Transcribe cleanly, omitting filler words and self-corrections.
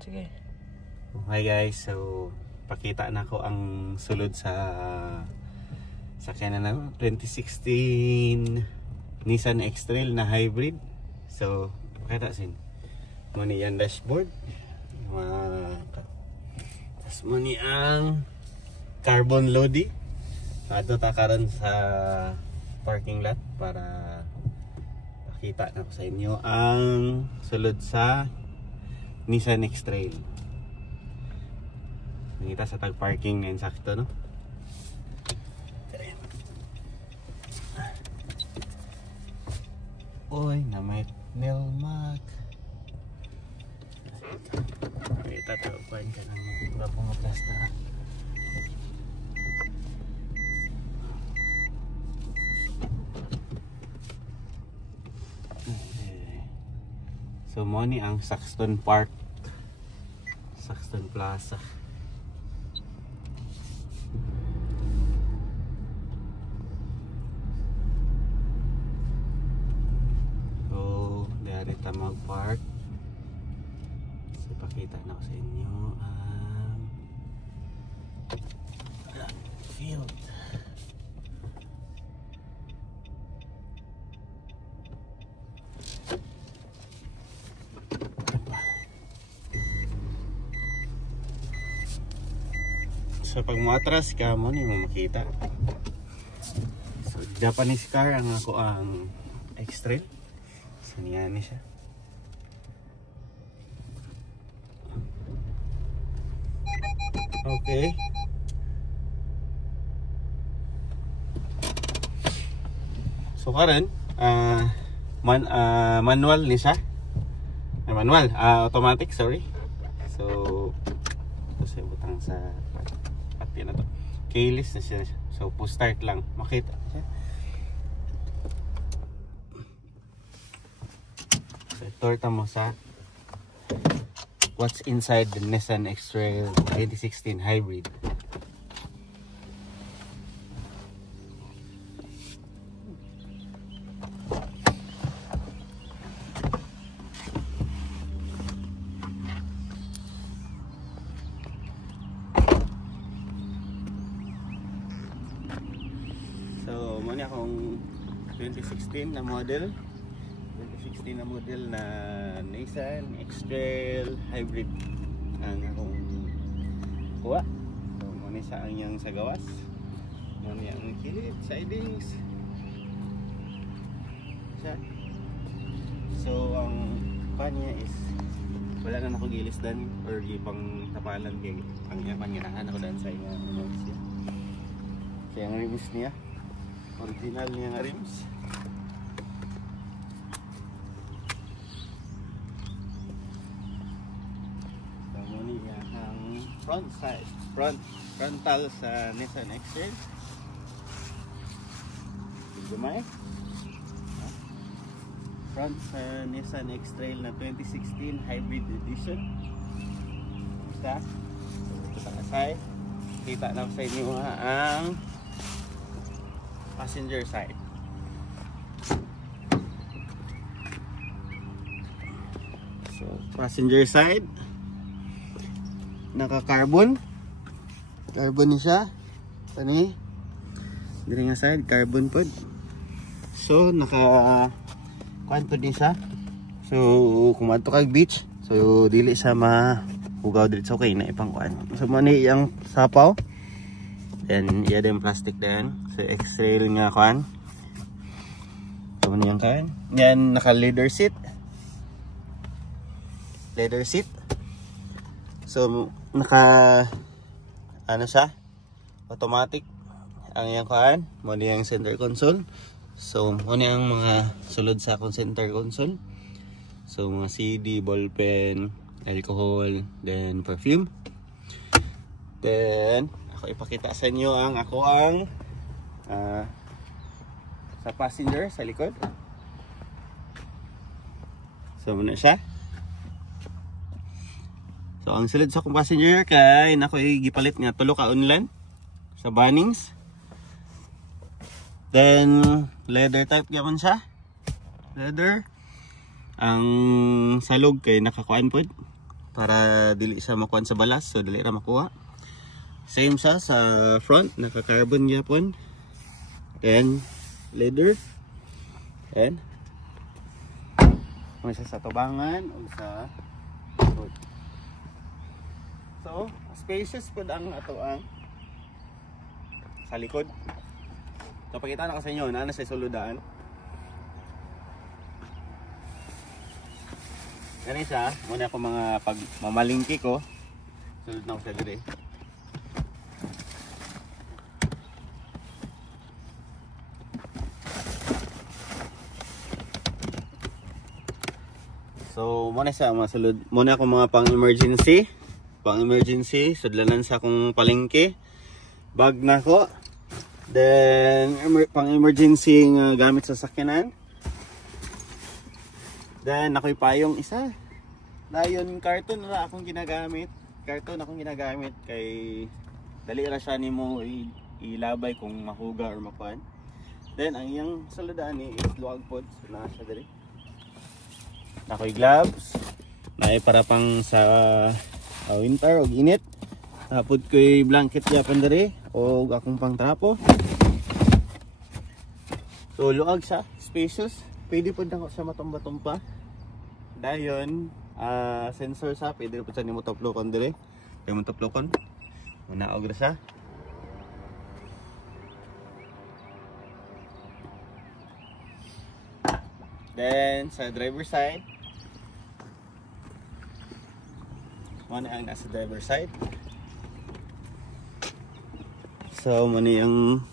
sige. Hi guys, so pakita na ko ang sulod sa sakyanan na 2016 Nissan X-Trail na hybrid. So pakita sin mo ni ang dashboard, tas mo ni ang carbon loading. Ato ta karon sa parking lot para pakita na ko sa inyo ang sulod sa Nissan X-Trail. Nakita sa tag parking ngayon sakto, no? Uy, na may Melmac. Kita tagupan ka ng mga plasta. So mo ni ang Saxton Park, Saxton Plaza. So dari ta mag-park. So pakita na ko sa inyo ang field. So pag matras ka mo ni mo makita. So Japanese car ang ako ang X-Trail. So niyan ni siya. Okay. So karon manual ni siya. Manual, automatic, sorry. So ito sa butang sa pati na to. Keyless na siya. So push start lang, makita siya. So torta mo sa what's inside the Nissan X-Trail 2016 hybrid. So muna akong 2016 na model na Nissan X-Trail hybrid ang akong kuha. So muna sa ang sa gawas, muna ang kilid, sidings siya. So ang kanya is wala na ako gilisdan or gipang tapalan kay ang pangirahan ako dan sa inyo siya. Kaya ang rims niya original niya nga rims. Frontal sa Nissan X-Trail. Gumay. Front sa Nissan X-Trail na 2016 hybrid edition. Basta kita kasay. Kita na sa inyo ang passenger side. So passenger side naka-carbon ni siya tani diri nga side carbon pod. So naka kuan pod ni siya. So kung adto kag beach, so dili sa mahugaw diri, so okay na ipang kuan. So mani yang sapaw, then iya din plastic din. So X-Trail nga kuan, so mani yang kan yan, naka leather seat. So naka ano siya, automatic ang iyang kuan, mo niyang center console. So mo niyang mga sulod sa akong center console. So mga CD, ballpen, alcohol, then perfume. Then ako ipakita sa inyo ang sa passenger sa likod. So muna siya. So ang sulod sa akong passenger kay nako gipalit nga tulo ka unlan sa Bunnings. Then leather type gyapon siya. Leather. Ang salog kay nakakuan pod. para dili siya makuha sa balas, so dili ra makuha. Same siya sa front, naka carbon gyapon. Then leather. And may sa tubangan o sa hood. So spacious po ang atoang sa likod. So pakita na ko sa inyo na sa suludaan. Ganun siya, muna ako mga pagmamalingki ko. Sulod na ko sa dire. So muna siya masulod. Muna ako mga pang-emergency. Pang-emergency, sudlanan sa akong palengke. Bag na ko. Then pang-emergency gamit sa sakyanan. Then ako'y payong isa. Dayon karton na akong ginagamit. Karton akong ginagamit kay dali ra siya nimo ilabay kung mahuga or makuan. Then ang iyang saludaan ni is luag pod na siya diri. Ako'y gloves. Naay para pang sa winter o init. Tapod ko'y blanket yapan diri o akong pang trapo. So luag siya, spacious. Pwede po na siya matumba-tumpa. Dayon, sensor siya. Pwede po siya ni mo tuplokon dire. Kaya mo tuplokon. Munaog na siya. Then, sa driver side. Muna ang nasa driver side. So, muna yung